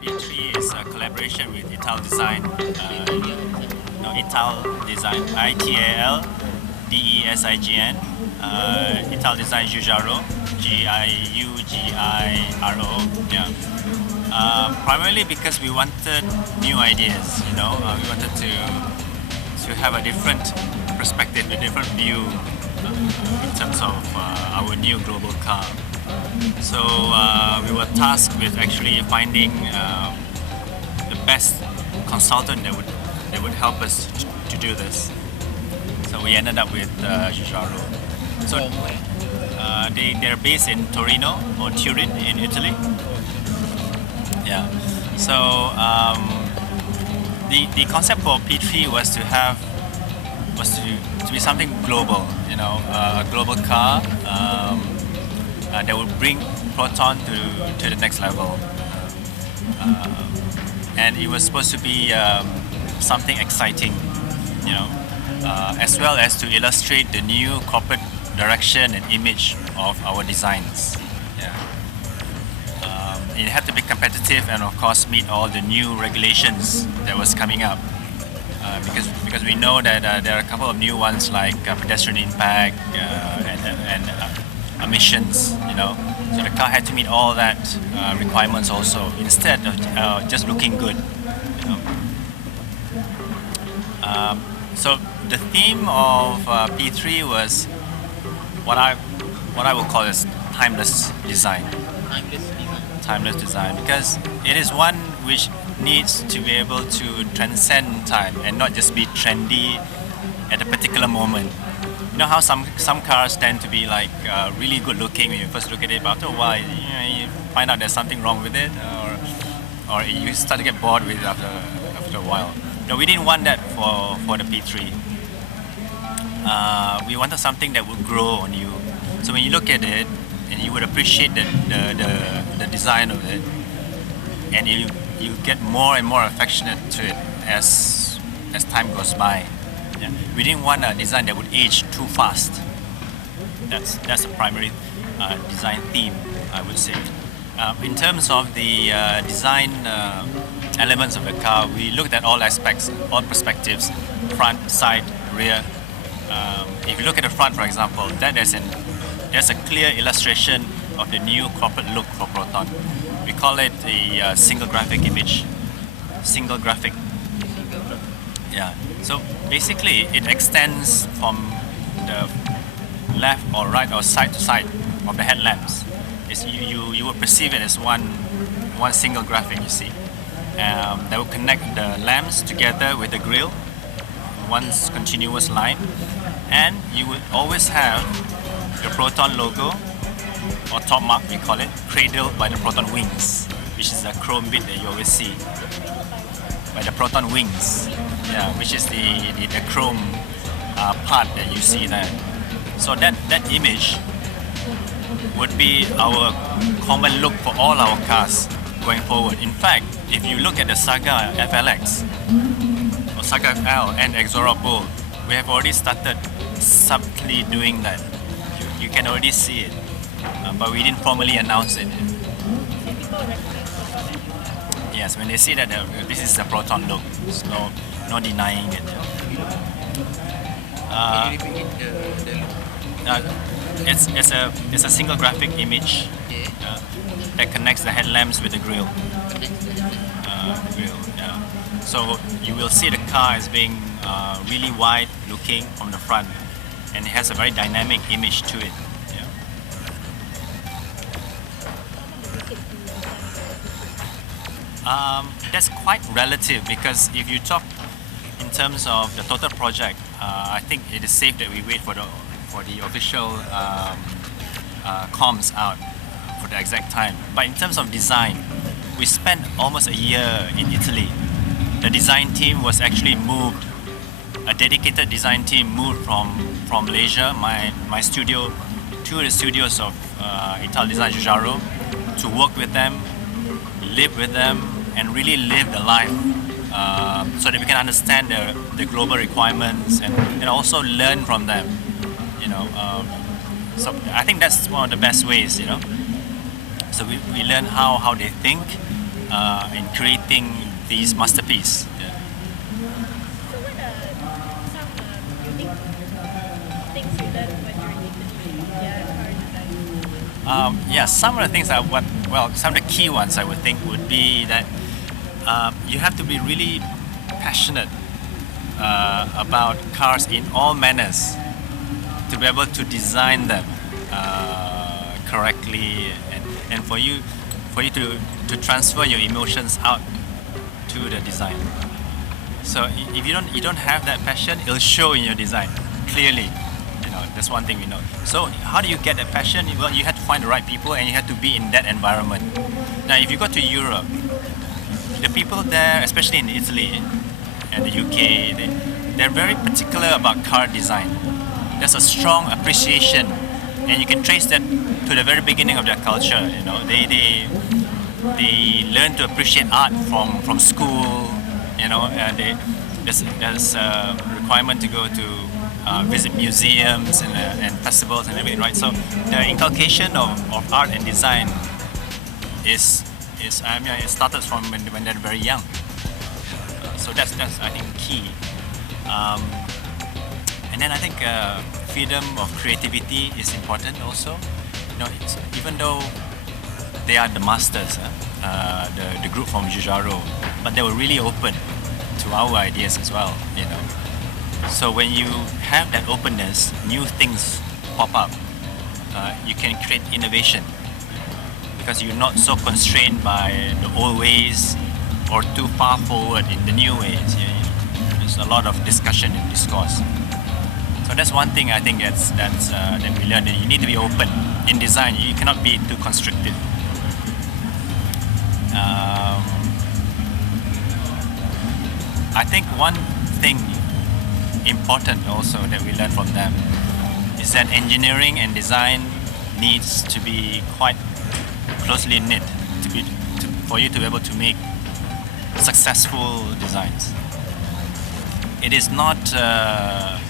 P3 is a collaboration with Ital Design. Ital Design, ITAL DESIGN. Ital Design Giugiaro, GIUGIRO. Yeah. Primarily because we wanted new ideas. We wanted to have a different perspective, a different view in terms of our new global car. So we were tasked with actually finding the best consultant that would help us to do this. So we ended up with Giugiaro. So they're based in Torino or Turin in Italy. Yeah. So the concept for P3 was to be something global. A global car that would bring Proton to the next level. And it was supposed to be something exciting, as well as to illustrate the new corporate direction and image of our designs. Yeah. It had to be competitive and of course meet all the new regulations that was coming up. Because we know that there are a couple of new ones like pedestrian impact and emissions. So the car had to meet all that requirements also, instead of just looking good. So the theme of P3 was what I would call as timeless design. Timeless design, because it is one which needs to be able to transcend time and not just be trendy at a particular moment. You know how some cars tend to be like really good looking when you first look at it, but after a while you find out there's something wrong with it, or you start to get bored with it after a while. No, we didn't want that for the P3. We wanted something that would grow on you. So when you look at it, and you would appreciate the design of it, and you get more and more affectionate to it as time goes by. Yeah. We didn't want a design that would age too fast. That's the primary design theme, I would say. In terms of the design elements of the car, we looked at all aspects, all perspectives, front, side, rear. If you look at the front, for example, there's a clear illustration of the new corporate look for Proton. We call it a single graphic image. Single graphic. Yeah. So basically, it extends from the left or right or side to side of the headlamps. You will perceive it as one single graphic. You see, that will connect the lamps together with the grille, one continuous line, and you will always have the Proton logo, or top mark we call it, cradled by the Proton wings, which is a chrome bit that you always see. By the Proton wings, yeah, which is the chrome part that you see there. So that image would be our common look for all our cars going forward. In fact, if you look at the Saga FLX, or Saga FL and Exora Bold, we have already started subtly doing that. You can already see it, but we didn't formally announce it. Yes, when they see that this is the Proton look, there's no denying it. It's a single graphic image that connects the headlamps with the grille. Yeah. So you will see the car as being really wide looking from the front, and it has a very dynamic image to it. Yeah. That's quite relative, because if you talk in terms of the total project, I think it is safe that we wait for the official comms out for the exact time. But in terms of design, we spent almost a year in Italy. The design team was actually moved. A dedicated design team moved from Malaysia, my studio, to the studios of Ital Design Giugiaro, to work with them, live with them, and really live the life, so that we can understand the global requirements and also learn from them. So I think that's one of the best ways. So we learn how they think, in creating these masterpieces. Yeah. So what are some unique things you learned when you're in Italy? Yeah, car design. Yeah, some of the things some of the key ones I would think would be that you have to be really passionate about cars in all manners to be able to design them correctly, and for you to transfer your emotions out to the design. So if you don't have that passion, it'll show in your design clearly. You know, that's one thing we know. So how do you get that passion? Well, you have to find the right people, and you have to be in that environment. Now, if you go to Europe, the people there, especially in Italy and the UK, they're very particular about car design. There's a strong appreciation, and you can trace that to the very beginning of their culture. You know, they learn to appreciate art from school. You know, there's a requirement to go to visit museums and festivals and everything, right? So the inculcation of art and design is it started from when they're very young. So that's I think key. And then I think freedom of creativity is important also. You know, even though they are the masters, the group from Jujaro, but they were really open to our ideas as well. You know, so when you have that openness, new things pop up. You can create innovation because you're not so constrained by the old ways or too far forward in the new ways. There's a lot of discussion and discourse. So that's one thing I think that we learned. That you need to be open in design. You cannot be too constricted. I think one thing important also that we learned from them is that engineering and design needs to be quite closely knit for you to be able to make successful designs. It is not a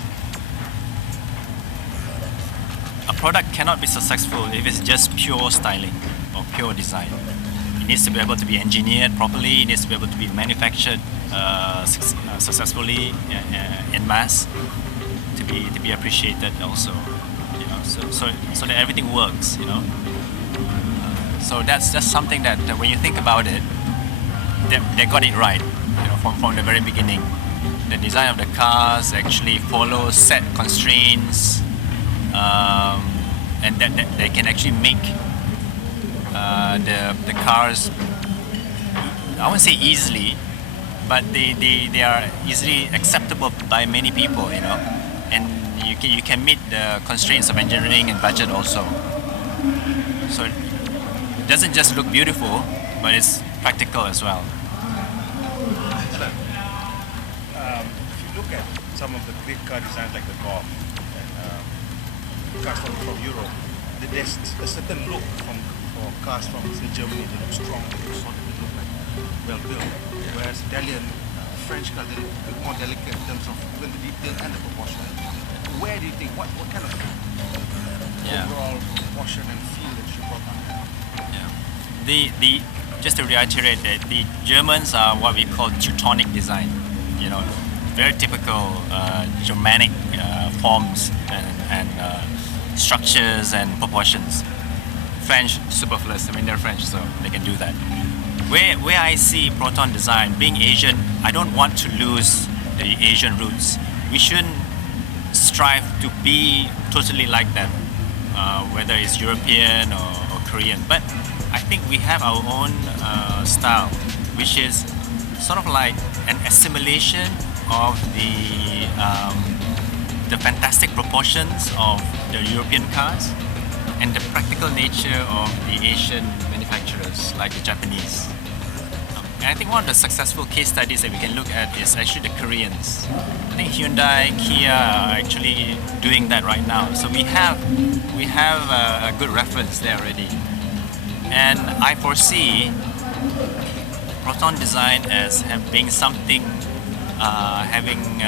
product cannot be successful if it's just pure styling or pure design. It needs to be able to be engineered properly. It needs to be able to be manufactured successfully in mass to be appreciated also. You know, so that everything works. You know, so that's something that when you think about it, they got it right. You know, from the very beginning, the design of the cars actually follows set constraints, and that they can actually make the cars. I won't say easily, but they are easily acceptable by many people. You know, and you can meet the constraints of engineering and budget also. So it doesn't just look beautiful, but it's practical as well. If you look at some of the great car designs like the Golf and cars from Europe, there's a certain look for cars from say Germany. They look strong, they look solid, they look like well built. Whereas Italian, French cars, they look a bit more delicate in terms of even the detail and the proportion. Where do you think what kind of overall proportion and feel that you brought on? The just to reiterate that the Germans are what we call Teutonic design. You know, very typical Germanic forms and structures and proportions. French superfluous. I mean, they're French, so they can do that. Where I see Proton design being Asian, I don't want to lose the Asian roots. We shouldn't strive to be totally like them, whether it's European or Korean. But I think we have our own style, which is sort of like an assimilation of the fantastic proportions of the European cars and the practical nature of the Asian manufacturers like the Japanese. And I think one of the successful case studies that we can look at is actually the Koreans. I think Hyundai, Kia are actually doing that right now. So we have a good reference there already. And I foresee Proton design as being something having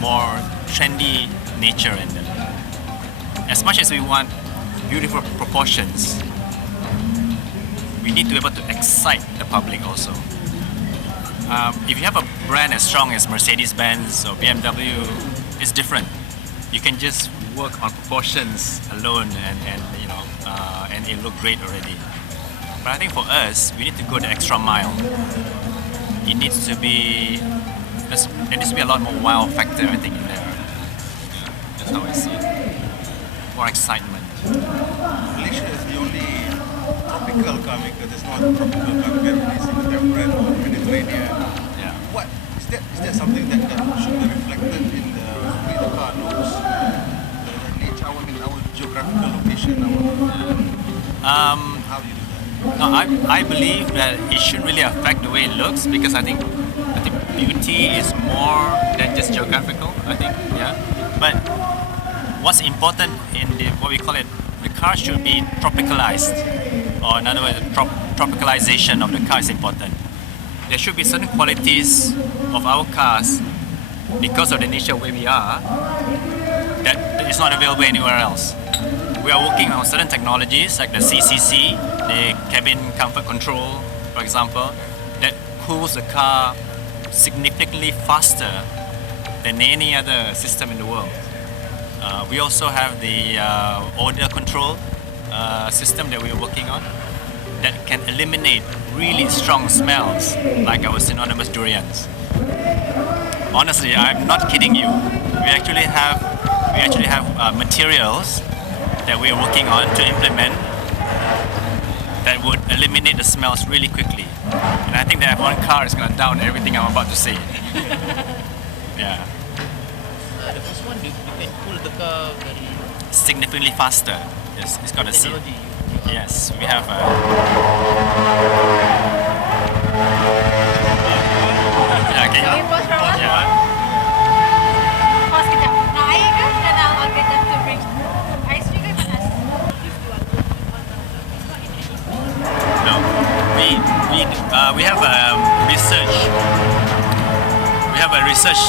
more trendy nature in them. As much as we want beautiful proportions, we need to be able to excite the public also. If you have a brand as strong as Mercedes-Benz or BMW, it's different. You can just work on proportions alone, and it look great already. But I think for us, we need to go the extra mile. It needs to be there needs to be a lot more wow factor, I think, in there. Yeah, that's how I see it. More excitement. Malaysia is the only tropical car maker. There's not a tropical car maker in contemporary or Mediterranean. Yeah. What is that something that should be reflected in the way the car looks, the nature, our geographical location, how do you do that? No, I believe that it shouldn't really affect the way it looks, because I think beauty is more than just geographical. I think, yeah. But what's important in what we call it, the car should be tropicalized, or in other words, tropicalization of the car is important. There should be certain qualities of our cars, because of the nature of where we are, that is not available anywhere else. We are working on certain technologies like the CCC, the cabin comfort control, for example, that cools the car significantly faster than any other system in the world. We also have the odor control system that we are working on that can eliminate really strong smells like our synonymous durians. Honestly, I'm not kidding you. We actually have materials that we are working on to implement that would eliminate the smells really quickly. And I think that one car is going to down everything I'm about to say. Yeah. The first one, you can cool the car very Significantly faster. Yes, it's got a seat. technology. Yes, we have a. Okay. Okay, pause for a while. Yeah. Pause kejap. Nak air ke? Dan I'll get them to bring. Ais juga panas. These two are good on the it's not in any store. No, we have a research. We have a research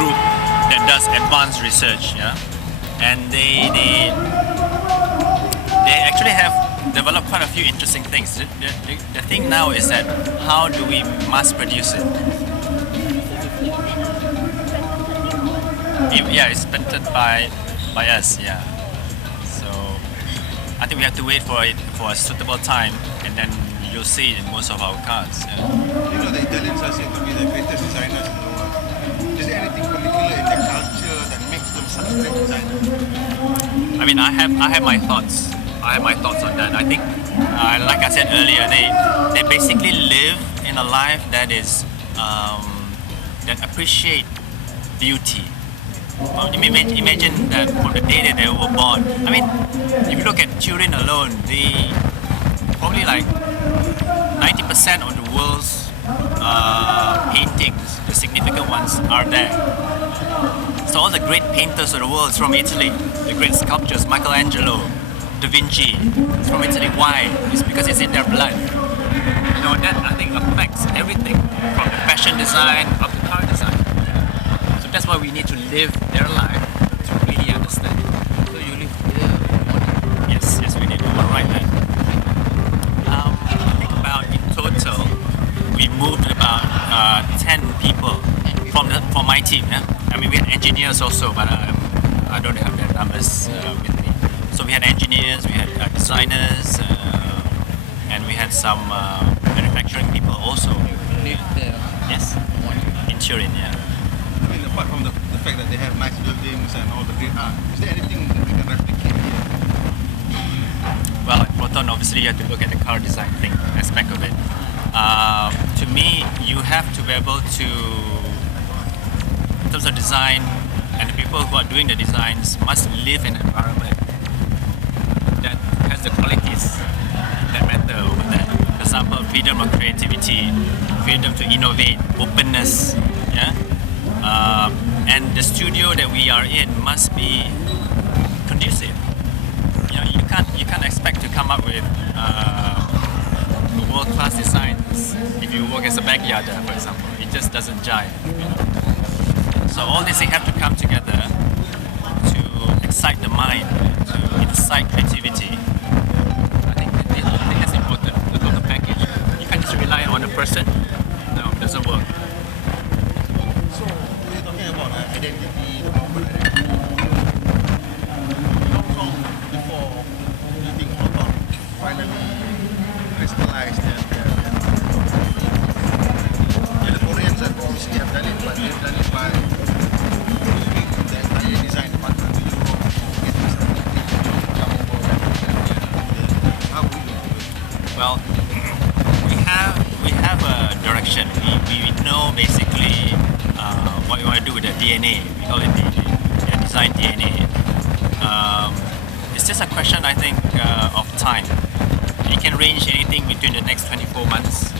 group that does advanced research, yeah, and they actually have developed quite a few interesting things. The thing now is that how do we mass produce it? Yeah, it's patented by us, yeah. So I think we have to wait for it for a suitable time, and then you'll see it in most of our cars. Yeah. You know, the Italians are said to be the greatest designers in the world. Is there anything particular in their culture that makes them such great designers? I mean, I have my thoughts. I have my thoughts on that. I think, like I said earlier, they basically live in a life that is that appreciate beauty. Imagine that from the day that they were born. I mean, if you look at children alone, probably like 90% of the world's paintings, the significant ones, are there. So all the great painters of the world is from Italy. The great sculptors, Michelangelo, Da Vinci, it's from Italy. Why? It's because it's in their blood. You know, that I think affects everything from the fashion design up to car design. So that's why we need to live their life to really understand it. So you live here. Yes, we need to write that. I think about in total, we moved about 10 people from my team. Yeah? I mean, we had engineers also, but I don't have their numbers with me. So we had engineers, we had designers, and we had some manufacturing people also. Live there. Yes, in Turin, yeah. I mean, apart from the fact that they have nice buildings and all the great art, is there anything that we can replicate here? Well, at Proton, obviously, you have to look at the car design thing aspect of it. To me, you have to be able to, in terms of design, and the people who are doing the designs must live in an environment that has the qualities that matter over there. For example, freedom of creativity, freedom to innovate, openness, yeah. And the studio that we are in must be conducive. You know, you can't expect to come up with world-class designs if you work as a backyarder, for example. It just doesn't jive. You know? So all these things have to come together to excite the mind, to incite creativity. I think that's important. The total package. rely on a person, no, it doesn't work. So we're talking about identity, the corporate identity. How long before you think Hotspot finally crystallized and the Koreans obviously have done it, but they've done it by moving the entire design department to Europe, getting some people to come over and how we do it. Well, we have a direction. We know basically what we want to do with the DNA. We call it the design DNA. It's just a question, I think, of time. It can range anything between the next 24 months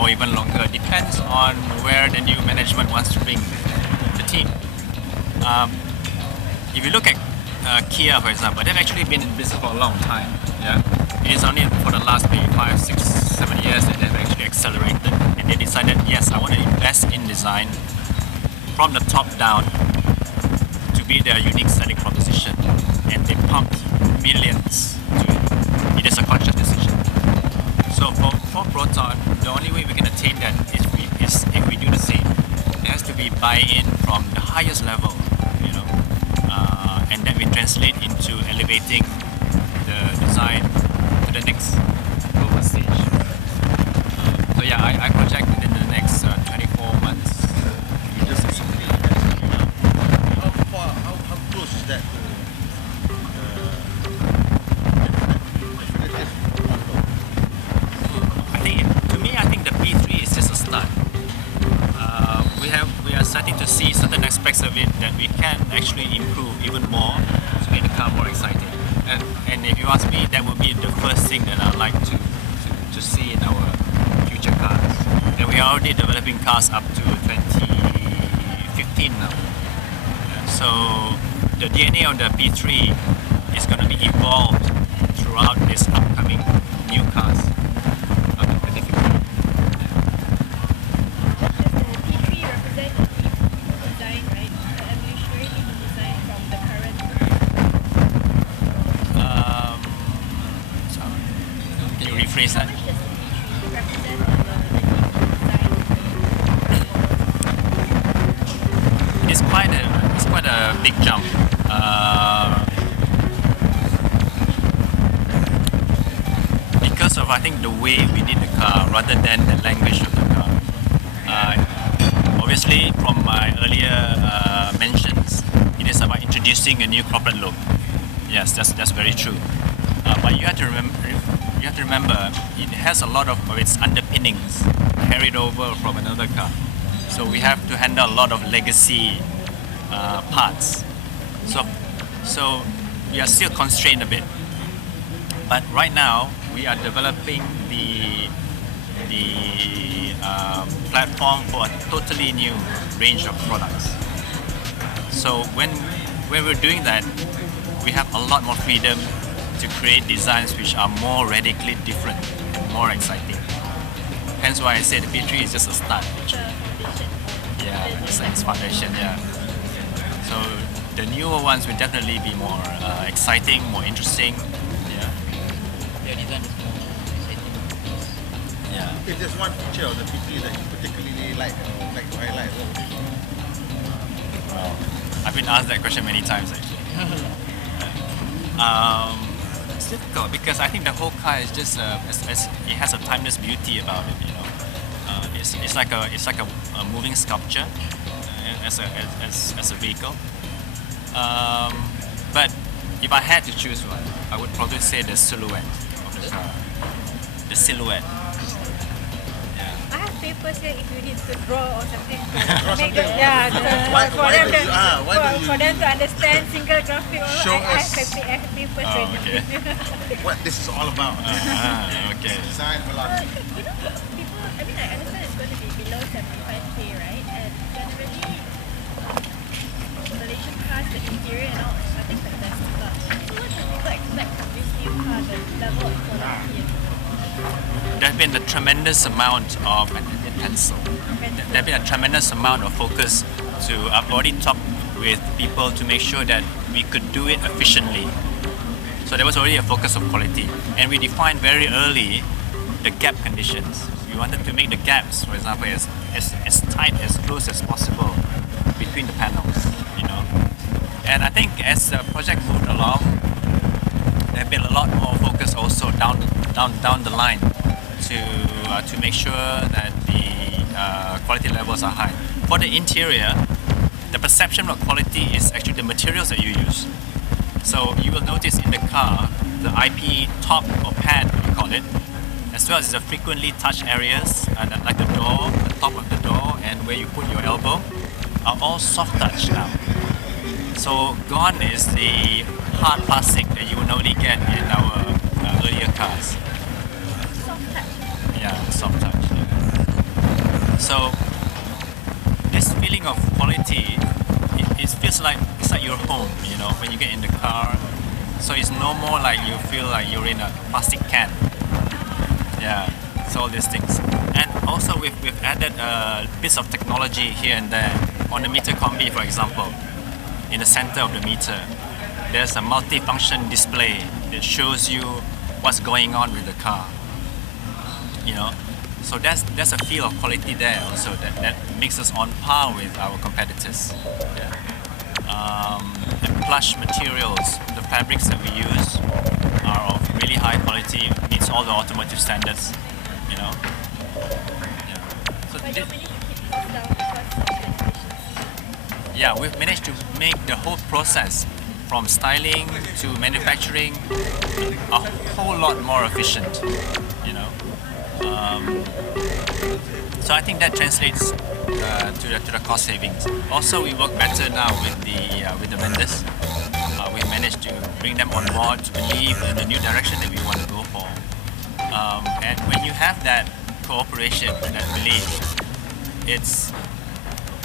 or even longer. It depends on where the new management wants to bring the team. If you look at Kia, for example, they've actually been in business for a long time. Yeah, it is only for the last maybe 5, 6, 7 years that they've actually accelerated, and they decided, yes, I want to invest in design from the top down to be their unique selling proposition, and they pumped millions to it. It is a conscious decision. So for Proton, the only way we can attain that is if we do the same. There has to be buy-in from the highest level, you know, and then we translate into elevating the design to the next global stage. So yeah, I project within the next 24 months. Just something. How close is that to definitive model? I think the P3 is just a start. We are starting to see certain aspects of it that we can actually improve even more to make the car more exciting. And if you ask me, that would be the first thing that I'd like to see in our future cars. And we are already developing cars up to 2015 now. So the DNA of the P3 is going to be evolved throughout this upcoming new cars. Rephrase that. It's quite a big jump. Because of, I think, the way we did the car rather than the language of the car. Obviously, from my earlier mentions, it is about introducing a new corporate look. Yes, that's very true. But you have to remember, it has a lot of its underpinnings carried over from another car. So we have to handle a lot of legacy parts. So we are still constrained a bit. But right now, we are developing the platform for a totally new range of products. So when we're doing that, we have a lot more freedom to create designs which are more radically different and more exciting. Hence why I say the P3 is just a start. Yeah, it's like its foundation, yeah. So the newer ones will definitely be more exciting, more interesting. Yeah. Their design is more exciting. Yeah. If there's one feature of the P3 that you particularly like or like to highlight, what would it be? Well, I've been asked that question many times actually. It's difficult because I think the whole car is just it has a timeless beauty about it. You know, it's like a moving sculpture as a vehicle. But if I had to choose one, I would probably say the silhouette of the car. The silhouette. I have papers here if you need to draw or something to Draw make something? for them to understand single graphic. Show I us. have papers Oh, ready. okay. What this is all about? Okay. Design philosophy. People, I mean, I understand it's going to be below 75k, right? And generally, Malaysian cars, the interior and all, I think that's the stuff. So what do people expect from this new car, the level of quality? There's been a tremendous amount of pencil. There's been a tremendous amount of focus to. I've already talked with people to make sure that we could do it efficiently. So there was already a focus of quality, and we defined very early the gap conditions. We wanted to make the gaps, for example, as tight, as close as possible between the panels, you know. And I think as the project moved along, there have been a lot more focus also down the line to make sure that the quality levels are high. For the interior, the perception of quality is actually the materials that you use. So you will notice in the car, the IP top or pad, we call it, as well as the frequently touched areas, like the door, the top of the door, and where you put your elbow, are all soft touch now. So gone is the hard plastic that you would normally get in our earlier cars. Soft touch. Yeah, soft touch. Yeah. So this feeling of quality, it feels like it's like your home, you know, when you get in the car. So it's no more like you feel like you're in a plastic can. Yeah, so all these things. And also we've added bits of technology here and there. On the meter combi, for example, in the center of the meter, there's a multi-function display that shows you what's going on with the car. You know, so there's a feel of quality there also that makes us on par with our competitors. Yeah. And plush materials, the fabrics that we use are of really high quality, meets all the automotive standards. You know. Yeah. So But you managed to keep costs down because of the efficiency. yeah, we've managed to make the whole process from styling to manufacturing a whole lot more efficient, you know. So I think that translates to the cost savings. Also, we work better now with the vendors. We managed to bring them on board to believe in the new direction that we want to go for. And when you have that cooperation and that belief,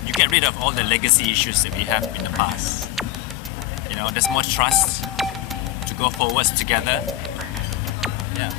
you get rid of all the legacy issues that we have in the past. You know, there's more trust to go forwards together. Yeah.